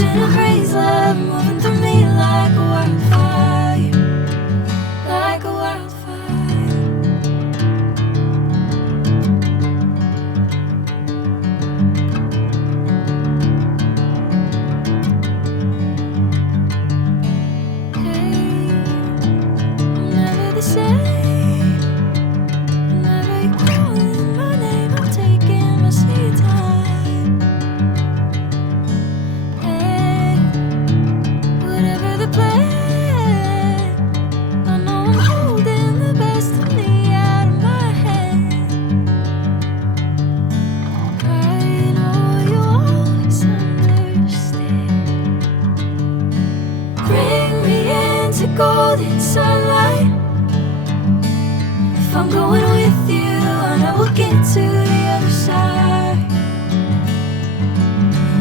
Catching a crazy love moving through me like a wildfire, like a wildfire. Hey, I'm never the same. Whenever you're calling my name, I'm taking my sweet time. Hey, whatever the plan, I know I'm holding the best of me out of my hand. I know you always understand. Bring me into golden sunlight. If I'm going with you, I know we'll get to the other side.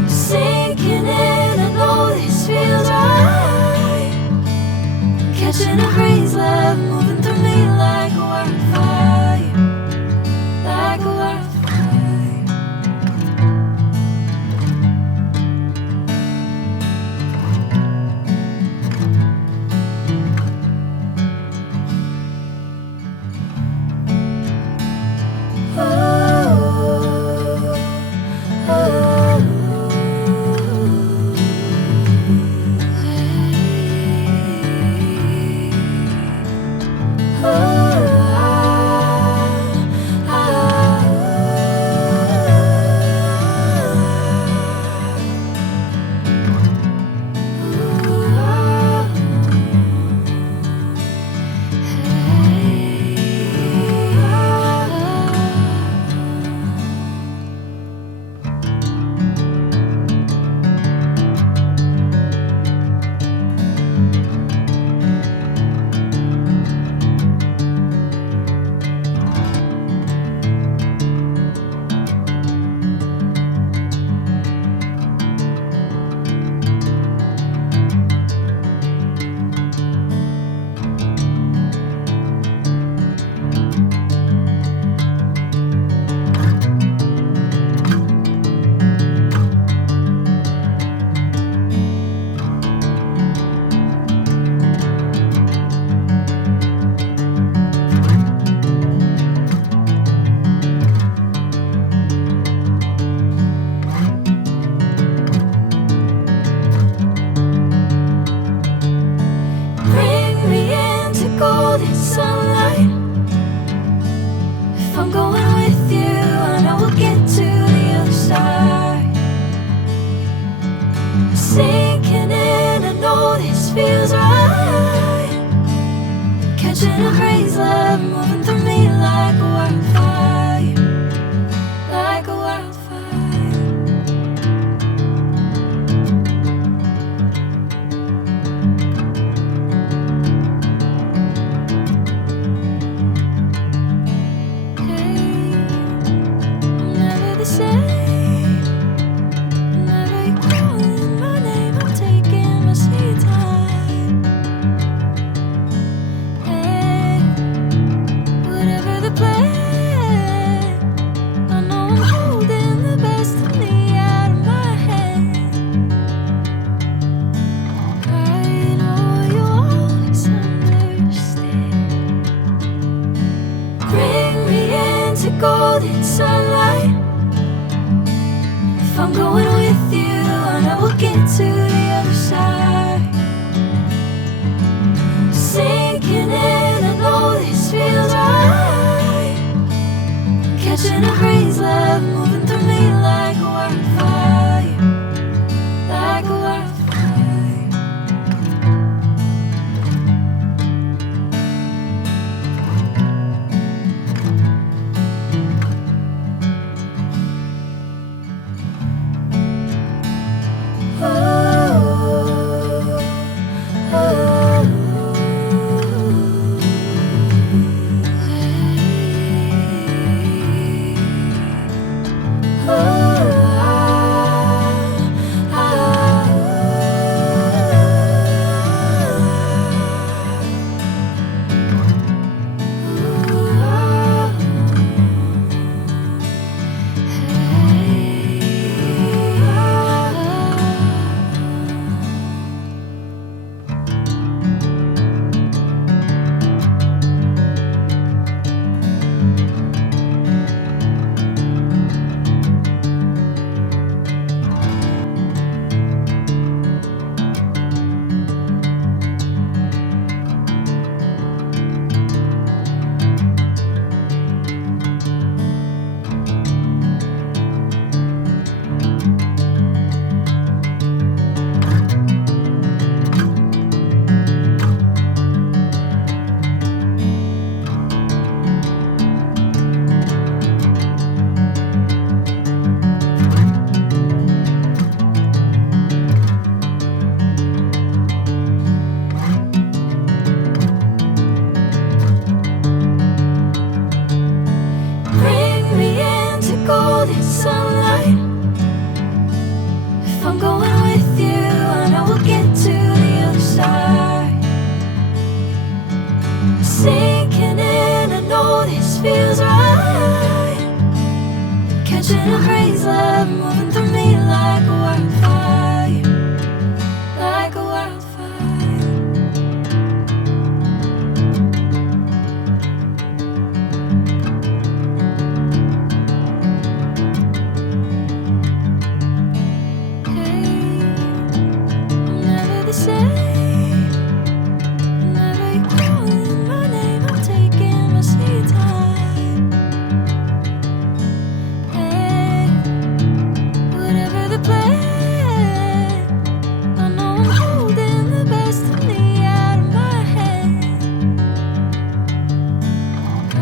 Sinking in, I know this feels right. Catching a crazy love moving through me like a wildfire, like a wildfire. Bring me into golden sunlight. If I'm going with you, I know we'll get to the other side. Sinking in, I know this feels right. Catching a crazy love moving through me like a wildfire, like a wildfire. I'm never the same. Whenever you're calling my name, I'm taking my sweet time. Hey, whatever the plan, I know I'm holding the best of me out of my hand. I know you always understand. Bring me into golden sunlight. If I'm going with you, I know we'll get to the other side. Sinking in, I know this feels right. Catching a crazy love moving through me like a wildfire, like a wildfire. catching a breeze, love moving through me like a wildfire, like a wildfire. Hey, I'm never the same. Whenever you're calling my name, I'm taking my sweet time. Hey, whatever the plan, I know I'm holding the best of me out of my hand. I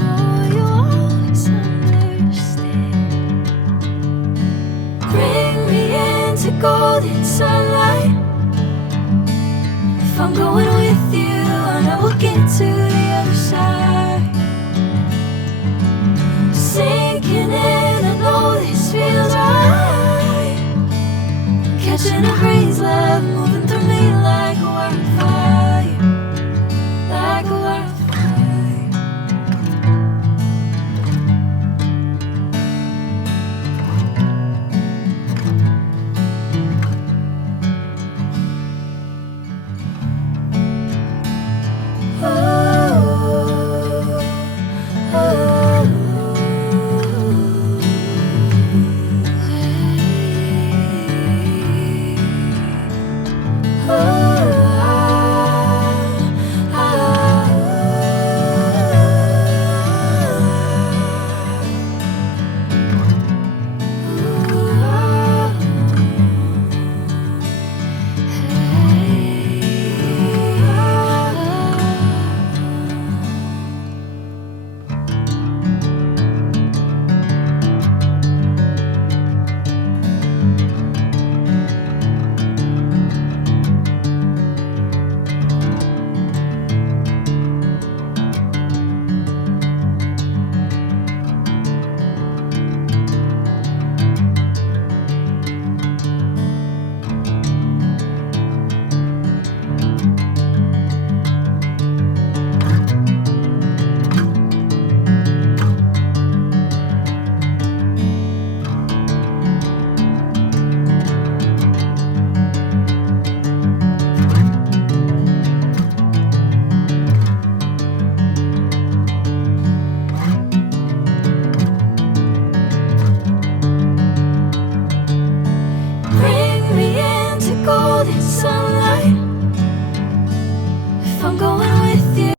know you always understand. Bring me into golden sunlight. If I'm going with you, I know we'll get to the other side. Sinking in, I know this feels right. Catching a breeze, love moving through me like a wildfire, like a wildfire. Bring me into golden sunlight. If I'm going